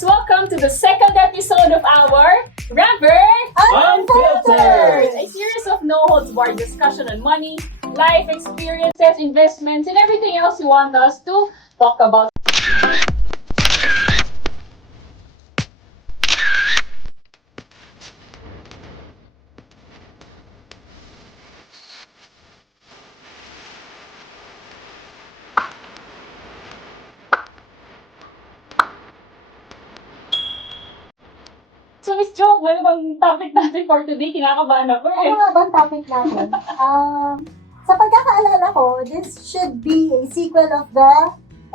folks! Welcome to the second episode of our Rapper Unfiltered! A series of no-holds-barred discussion on money, life experiences, investments, and everything else you want us to talk about. So, Miss Jo, ano bang topic natin for today? Kinakabahan ako eh. Ano nga bang topic natin? Sa pagkakaalala ko, this should be a sequel of the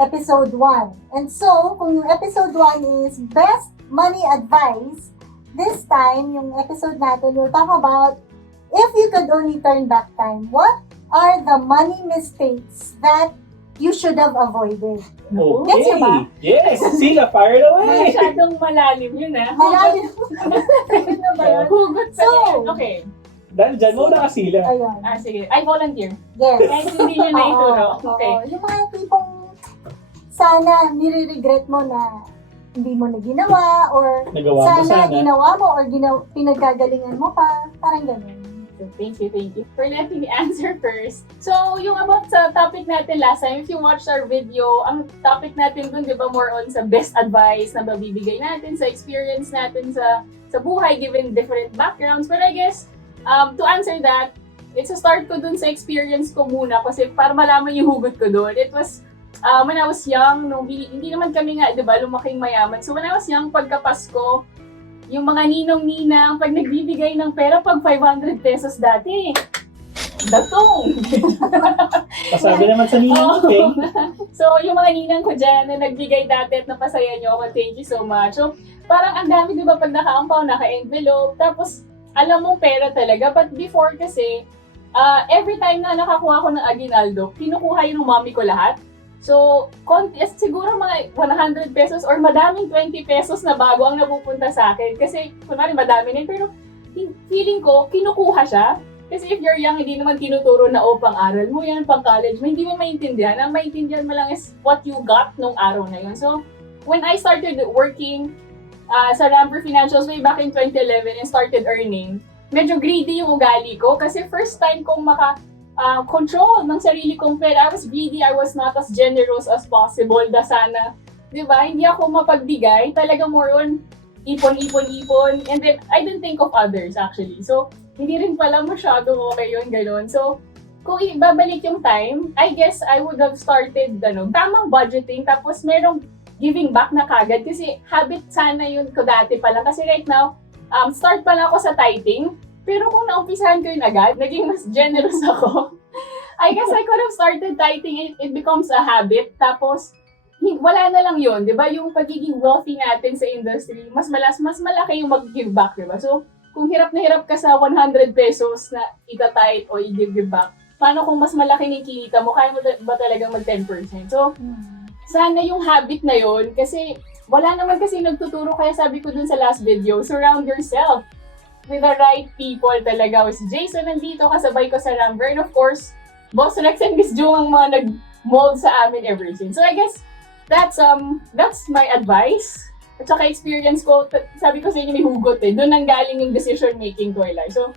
episode 1. And so, kung yung episode 1 is best money advice, this time, yung episode natin will talk about if you could only turn back time, what are the money mistakes that you should have avoided? Okay. Gets you ba? Yes, Sila, fire it away. Masyadong malalim yun ah. Malalim. Ano ba yun? Hugot pa So, yan. Okay. Dahil dyan, mauna ka Sila. Ayun. Sige. I volunteer. Yes. Kahit hindi nyo naituro. Oo, Okay. oo. Yung mga tipong sana nire-regret mo na hindi mo na ginawa or Nagawa mo sana. ginawa mo or pinagkagalingan mo pa. Parang ganun. So, thank you for letting me answer first. So, yung about sa topic natin last time, if you watched our video, ang topic natin dun, di ba, more on sa best advice na mabibigay natin, sa experience natin sa buhay, given different backgrounds. But I guess, to answer that, it's a start ko dun sa experience ko muna kasi para malaman yung hugot ko dun. It was, when I was young, hindi naman kami nga, di ba, lumaking mayaman. So, when I was young, pagka-Pasko, yung mga ninong-ninang, pag nagbibigay ng pera, pag 500 pesos dati, datong! Pasabi naman sa ninang, okay? So, yung mga ninang ko dyan na nagbigay dati at napasaya nyo ako, thank you so much. So, parang ang dami, di ba, pag naka-ampaw, naka-envelope, tapos, alam mong pera talaga. But before kasi, every time na nakakuha ko ng aguinaldo, kinukuha yun ng mommy ko lahat. So, siguro mga 100 pesos or madaming 20 pesos na bago ang napupunta sa akin. Kasi, kunwari madami na yun, pero feeling ko, kinukuha siya. Kasi if you're young, hindi naman tinuturo na, pang-aral mo yan, pang-college mo, hindi mo maintindihan. Ang maintindihan mo lang is what you got nung araw na yun. So, when I started working sa Ramper Financials way back in 2011 and started earning, medyo greedy yung ugali ko kasi first time kong control ng sarili kong pera. I was greedy, I was not as generous as possible na sana, di ba? Hindi ako mapagbigay, talaga more on ipon, and then I didn't think of others actually. So, hindi rin pala masyado okay yun, gano'n. So, kung ibabalik yung time, I guess I would have started, tamang budgeting, tapos merong giving back na kagad kasi habit sana yun ko dati pala. Kasi right now, start pala ako sa tithing. Pero kung naumpisahan ko yun agad, naging mas generous ako. I guess I could have started tithing, it becomes a habit. Tapos, wala na lang yun, di ba? Yung pagiging wealthy natin sa industry, mas malaki yung mag-give back, di ba? So, kung hirap na hirap ka sa 100 pesos na ita-tithe o i-give back, paano kung mas malaki yung kinita mo, kaya mo ba talagang mag 10%? So, sana yung habit na yun, kasi wala naman kasi nagtuturo, kaya sabi ko dun sa last video, surround yourself with the right people talaga. Si Jason nandito, kasabay ko sa Ramper, and of course, Boss Rex and Miss Jo ang mga nag-mold sa amin ever since. So I guess, that's my advice. At saka experience ko, sabi ko sa inyo may hugot eh. Doon nang galing yung decision making ko eh. So,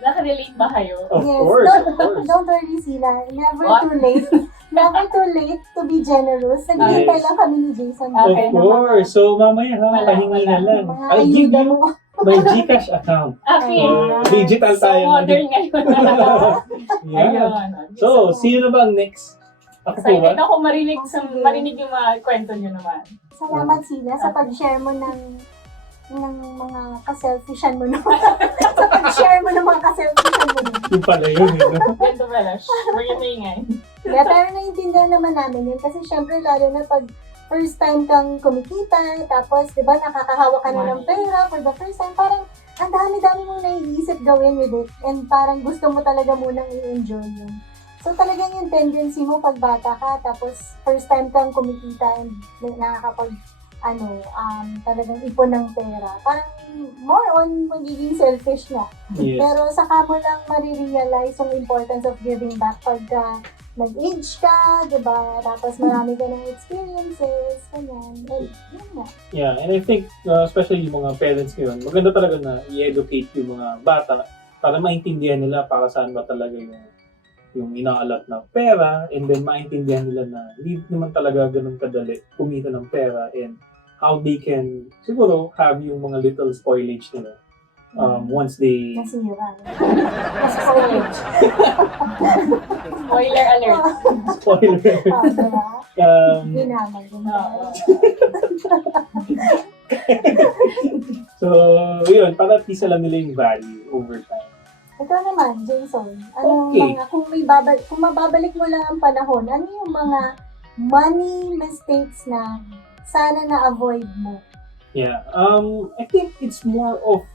nakarelate ba kayo? Of course. Don't worry, Sila. Never What? too late. Never too late to be generous. Naghihintay lang kami ni Jason. Of Okay. course. So, mamaya pahingi na lang. Mga I'll give ayuda you mo. my Gcash account. Okay. Digital So tayo. modern ngayon. Yeah. Ayun. So, sino ba ang next? Ako po Excited ba? ako marinig yung mga kwento nyo naman. Salamat, Sila, sa pag-share mo ng mga ka-selfishan mo naman. Sa pag-share mo ng mga ka-selfishan mo naman. Yung pala yun. Ganito pala. We're yung maingay. Yeah, pero naiintindihan naman namin yun kasi syempre lalo na pag first time kang kumikita, tapos di ba nakakahawak ka na ng pera for the first time, parang ang dami-dami mong naiisip gawin with it and parang gusto mo talaga munang i-enjoy yun. So talagang yung tendency mo pag bata ka, tapos first time kang kumikita and nakakapag talagang ipon ng pera. Parang more on magiging selfish na. Yes. Pero saka mo lang marirealize yung importance of giving back pagka nag-age ka, di ba? Tapos marami ka ng experiences, ganyan. And yun nga. Yeah, and I think, especially yung mga parents ngayon, maganda talaga na i-educate yung mga bata para maintindihan nila para saan ba talaga yung inaalat na pera, and then maintindihan nila na hindi naman talaga ganun kadali kumita ng pera, and how they can siguro have yung mga little spoilage nila once they Nasira. Spoilage. Spoiler alert. spoiler. Diba? Ginaman. Oo. So, yun, para at least alam nila yung value over time. Ikaw naman, Jason. Anong Okay. mga, kung mababalik mo lang ang panahon, ano yung mga money mistakes na sana na-avoid mo? Yeah, I think it's more of,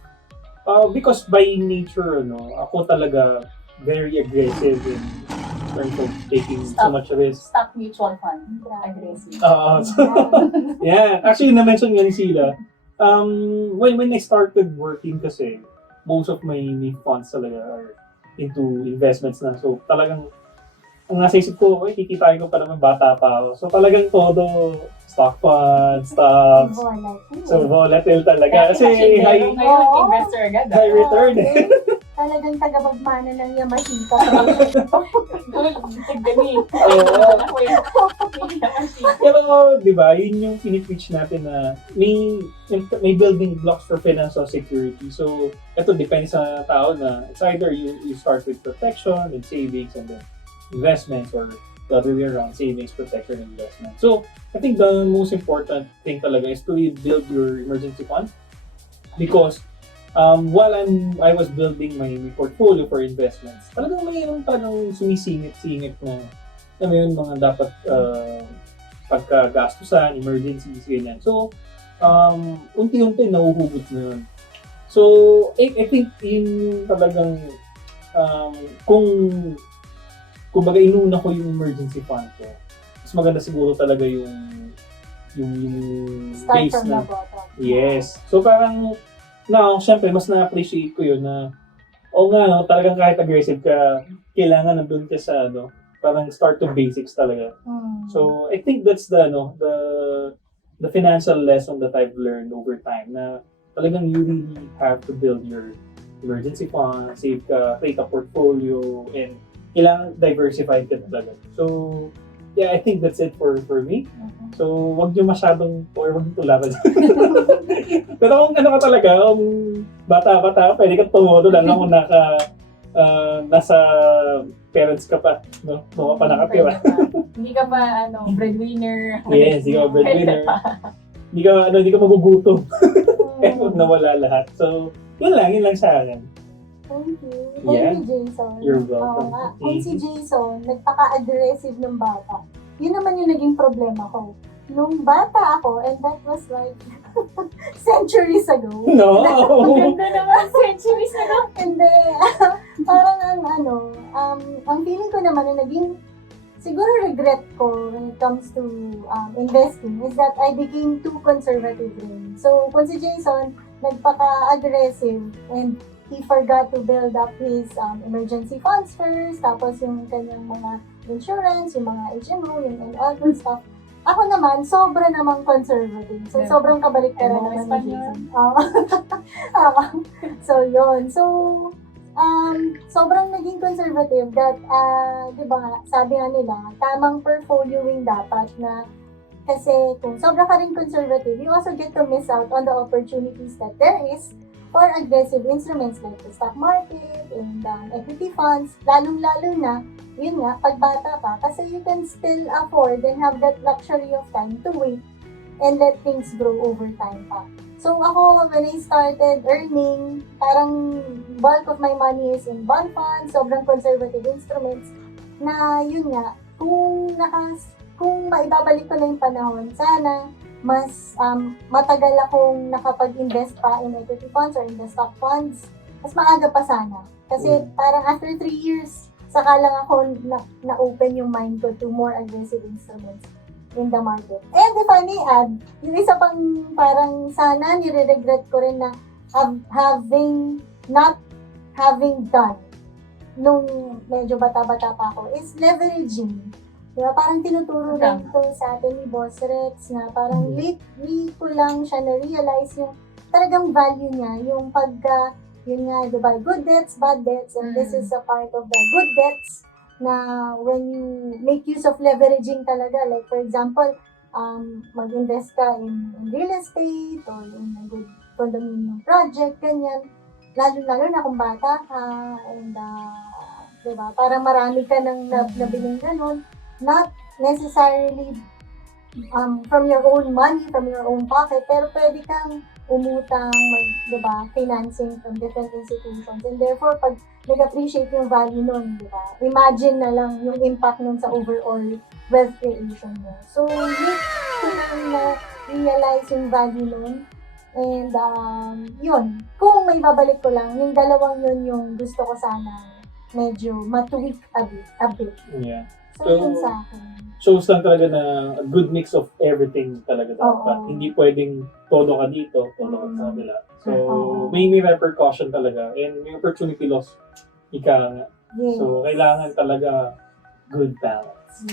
because by nature, ako talaga very aggressive in terms of taking so Stop. much risk. Stock mutual fund. Aggressive. So, yeah, actually, na-mention nga ni Sheila. When I started working kasi, most of my funds talaga are into investments na. So, talagang, ang nasa isip ko, kikitain ko pa naman, bata pa ako. So, talagang todo stock funds, stocks. So, volatile talaga. Kasi, high Ngayon, Oo. investor agad. high return. Talagang tagapagmana ng Yamashita. Gani. Pero, di ba, yun yung pinipreach natin na may building blocks for financial security. So, ito depende sa tao na it's either you start with protection and savings and then investments, or the other way around, savings, protection, and investment. So, I think the most important thing talaga is to build your emergency fund, because while I was building my portfolio for investments, talagang mayroon talagang sumisingit-singit na yun, mga dapat pagkagastusan, emergencies, ganyan. So, unti-unti nahuhugot na yun. So, I think yun talagang kung baga inuna ko yung emergency fund ko, mas maganda siguro talaga yung Start base from na. the bottom. Yes. So parang, now, syempre, mas na-appreciate ko yun na, talagang kahit aggressive ka, kailangan nandun ka sa, parang start to basics talaga. So, I think that's the financial lesson that I've learned over time, na talagang you really have to build your emergency fund, save ka, create a portfolio, and kailangan diversified ka talaga. So, yeah, I think that's it for me. So, wag nyo masyadong, or wag nyo tularan. Pero kung ano ka talaga, kung bata-bata, pwede ka tumulo lang kung nasa parents ka pa, no? Kung ka pa nakatira. Hindi ka pa, breadwinner. Yes, hindi ka breadwinner. Hindi ka magugutom. Eh, kung nawala lahat. So, yun lang sa akin. Thank you. Yeah. Thank you, Jason. You're welcome. Oo nga. Kung si Jason, nagpaka-aggressive ng bata, yun naman yung naging problema ko. Nung bata ako, and that was like centuries ago. No! Ang ganda naman, centuries na lang. Hindi. Parang ang feeling ko naman na naging, siguro regret ko when it comes to investing is that I became too conservative rin. So, kung si Jason, nagpaka-aggressive and he forgot to build up his emergency funds first, tapos yung kanyang mga insurance, yung mga HMO, and all that stuff. Ako naman, sobra namang conservative. So, Yeah. sobrang kabaliktaran Ano, naman ni Espanyol? Jason. So, yun. So, sobrang naging conservative that, di ba, sabi nga nila, tamang portfolioing dapat na kasi kung sobra ka rin conservative, you also get to miss out on the opportunities that there is for aggressive instruments like the stock market and equity funds, lalong-lalo na, yun nga, pag bata ka, kasi you can still afford and have that luxury of time to wait and let things grow over time pa. So ako, when I started earning, parang bulk of my money is in bond funds, sobrang conservative instruments, na yun nga, kung maibabalik ko na yung panahon, sana mas matagal akong nakapag-invest pa in equity funds or in the stock funds. Mas maaga pa sana. Kasi parang after 3 years, saka lang ako na-open yung mind ko to more aggressive instruments in the market. And if I may add, yung isa pang parang sana nire-regret ko rin na not having done nung medyo bata-bata pa ako is leveraging. Diba? Parang tinuturo lang to sa atin ni Boss Rex na parang lately ko lang siya na-realize yung talagang value niya, yung pagka, yun nga, diba, good debts, bad debts, and this is a part of the good debts na when you make use of leveraging talaga, like for example, mag-invest ka in real estate or in a good condominium project, ganyan, lalo na kung bata ka, and diba, parang marami ka nang nabiling ganun, not necessarily from your own money, from your own pocket, pero pwede kang umutang, diba, financing from different institutions. And therefore, pag nag-appreciate yung value nun, diba, imagine na lang yung impact nun sa overall wealth creation mo. So, need to na-realize yung value nun. And, yun. Kung may babalik ko lang, yung dalawang yun yung gusto ko sana medyo matweak a bit. Yeah. So, yun sa akin. Shows lang talaga na a good mix of everything talaga dapat. Oo. Hindi pwedeng todo ka dito, todo ka sa kabila. So, may repercussion talaga. And may opportunity loss. Ika nga. Yes. So, kailangan talaga good balance.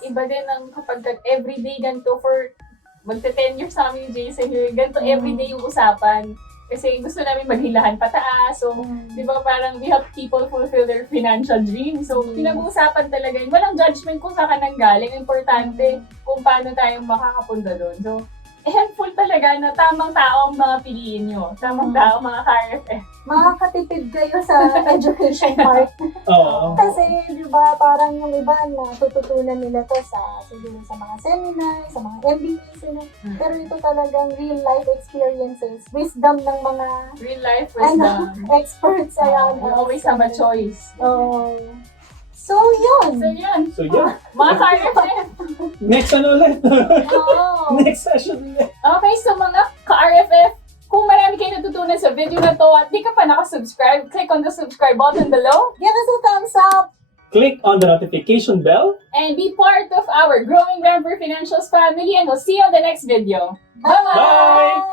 Iba din ang kapag everyday ganito for magte-10 years sa amin ni Jason here, ganito everyday yung usapan. Kasi gusto namin maghilahan pataas. So, di ba parang we help people fulfill their financial dreams. So, pinag-uusapan talaga yun. Walang judgment kung saan ka nang galing. Importante kung paano tayo makakapunta doon. So, helpful talaga na tamang tao ang mga piliin nyo. Tamang tao, mga KRFF. Makakatipid kayo sa education part. Oo. Kasi, di ba, parang yung iba na tututunan nila to siguro sa mga seminar, sa mga MBAs, pero ito talagang real life experiences, wisdom ng mga Real life wisdom. experts around You us. always have a choice. Oh. So, yun. So, yun. So, yeah. Mga KRFF. Next ano ulit? Oh. Next session ulit. Okay, so mga ka-RFF, kung marami kayo natutunan sa video na to at di ka pa nakasubscribe, click on the subscribe button below Give us a thumbs up. Click on the notification bell. and be part of our growing Remember Financials family, and we'll see you on the next video. Bye-bye. Bye!